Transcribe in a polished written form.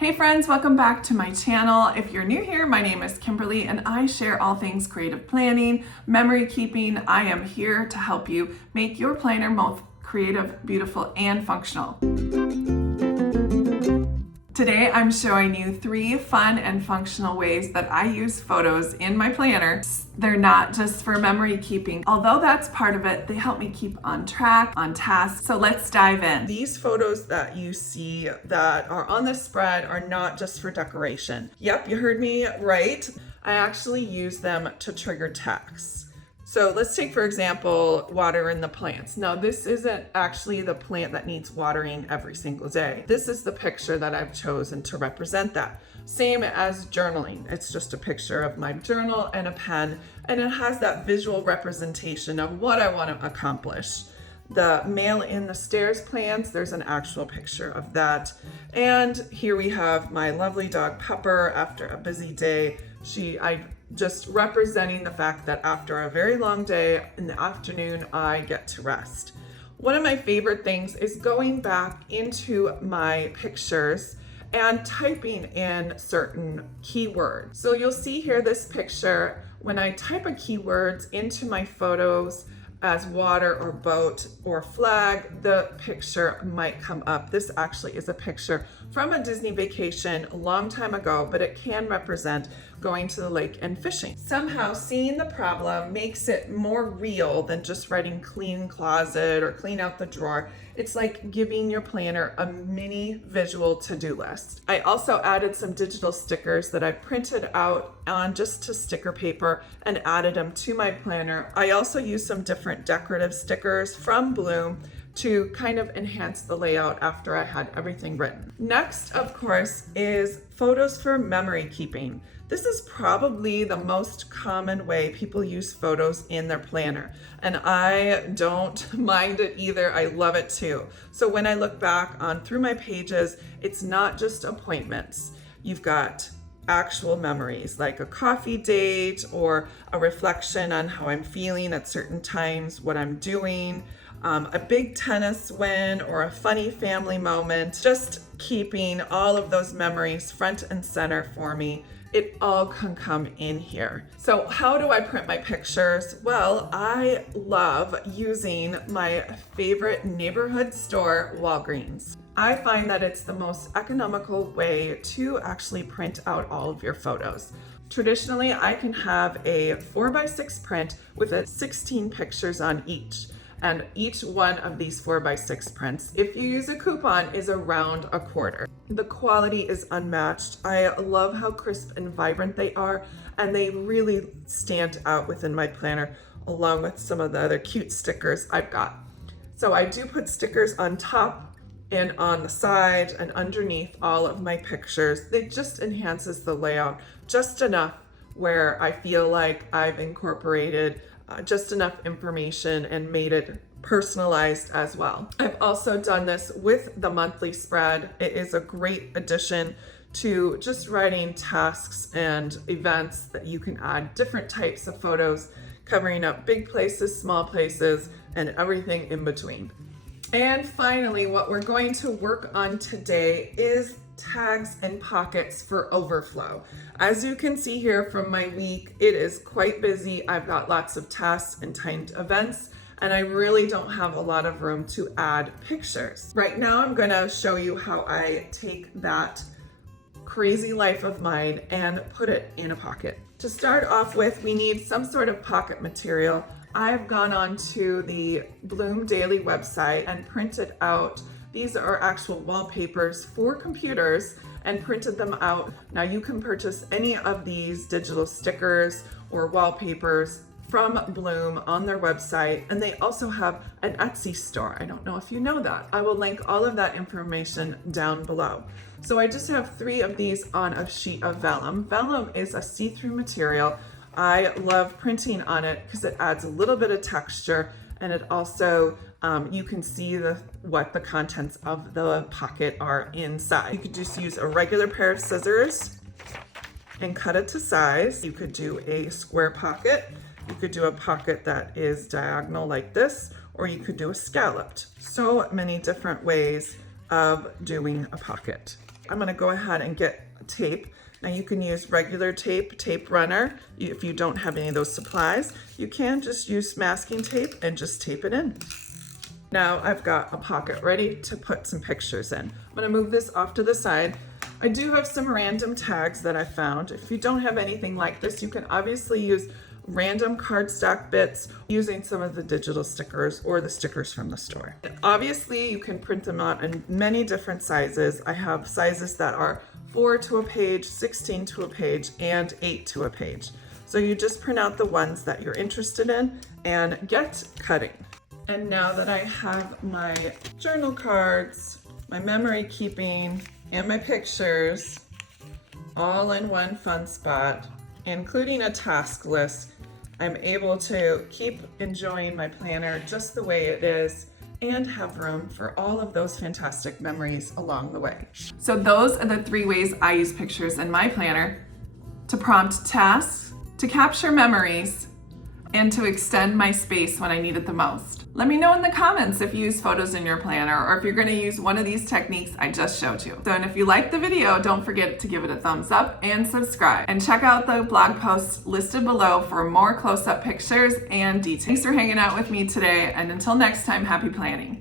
Hey friends, welcome back to my channel. If you're new here, my name is Kimberly and I share all things creative planning, memory keeping. I am here to help you make your planner both creative, beautiful, and functional. Today, I'm showing you 3 fun and functional ways that I use photos in my planner. They're not just for memory keeping. Although that's part of it, they help me keep on track, on task. So let's dive in. These photos that you see that are on the spread are not just for decoration. Yep, you heard me right. I actually use them to trigger texts. So let's take, for example, water in the plants. Now, this isn't actually the plant that needs watering every single day. This is the picture that I've chosen to represent that. Same as journaling. It's just a picture of my journal and a pen, and it has that visual representation of what I want to accomplish. The mail in the stairs plants, there's an actual picture of that. And here we have my lovely dog Pepper after a busy day. I just representing the fact that after a very long day in the afternoon, I get to rest. One of my favorite things is going back into my pictures and typing in certain keywords. So you'll see here this picture, when I type a keywords into my photos as water or boat or flag, the picture might come up. This actually is a picture from a Disney vacation a long time ago, but it can represent going to the lake and fishing. Somehow seeing the problem makes it more real than just writing clean closet or clean out the drawer. It's like giving your planner a mini visual to-do list. I also added some digital stickers that I printed out on just to sticker paper and added them to my planner. I also used some different decorative stickers from Bloom to kind of enhance the layout after I had everything written. Next, of course, is photos for memory keeping. This is probably the most common way people use photos in their planner, and I don't mind it either. I love it too. So when I look back on through my pages, it's not just appointments. You've got actual memories like a coffee date or a reflection on how I'm feeling at certain times, what I'm doing, a big tennis win or a funny family moment, just keeping all of those memories front and center for me. It all can come in here. So how do I print my pictures? Well, I love using my favorite neighborhood store, Walgreens. I find that it's the most economical way to actually print out all of your photos. Traditionally, I can have a 4x6 print with 16 pictures on each. And each one of these 4x6 prints, if you use a coupon, is around a quarter. The quality is unmatched. I love how crisp and vibrant they are, and they really stand out within my planner, along with some of the other cute stickers I've got. So I do put stickers on top and on the side and underneath all of my pictures. It just enhances the layout just enough where I feel like I've incorporated just enough information and made it personalized as well. I've also done this with the monthly spread. It is a great addition to just writing tasks and events that you can add different types of photos, covering up big places, small places, and everything in between. And finally, what we're going to work on today is tags and pockets for overflow. As you can see here from my week, it is quite busy. I've got lots of tasks and timed events, and I really don't have a lot of room to add pictures. Right now, I'm gonna show you how I take that crazy life of mine and put it in a pocket. To start off with, we need some sort of pocket material. I've gone on to the Bloom Daily website and printed out. These are actual wallpapers for computers and printed them out. Now you can purchase any of these digital stickers or wallpapers from Bloom on their website, and they also have an Etsy store. I don't know if you know that. I will link all of that information down below. So I just have 3 of these on a sheet of vellum. Vellum is a see-through material. I love printing on it because it adds a little bit of texture, and it also you can see what the contents of the pocket are inside. You could just use a regular pair of scissors and cut it to size. You could do a square pocket. You could do a pocket that is diagonal like this, or you could do a scalloped. So many different ways of doing a pocket. I'm gonna go ahead and get tape. Now you can use regular tape, tape runner. If you don't have any of those supplies, you can just use masking tape and just tape it in. Now I've got a pocket ready to put some pictures in. I'm gonna move this off to the side. I do have some random tags that I found. If you don't have anything like this, you can obviously use random cardstock bits using some of the digital stickers or the stickers from the store. Obviously, you can print them out in many different sizes. I have sizes that are 4 to a page, 16 to a page, and 8 to a page. So you just print out the ones that you're interested in and get cutting. And now that I have my journal cards, my memory keeping, and my pictures all in one fun spot, including a task list, I'm able to keep enjoying my planner just the way it is and have room for all of those fantastic memories along the way. So those are the 3 ways I use pictures in my planner: to prompt tasks, to capture memories, and to extend my space when I need it the most. Let me know in the comments if you use photos in your planner or if you're gonna use one of these techniques I just showed you. So, and if you liked the video, don't forget to give it a thumbs up and subscribe. And check out the blog posts listed below for more close-up pictures and details. Thanks for hanging out with me today, and until next time, happy planning.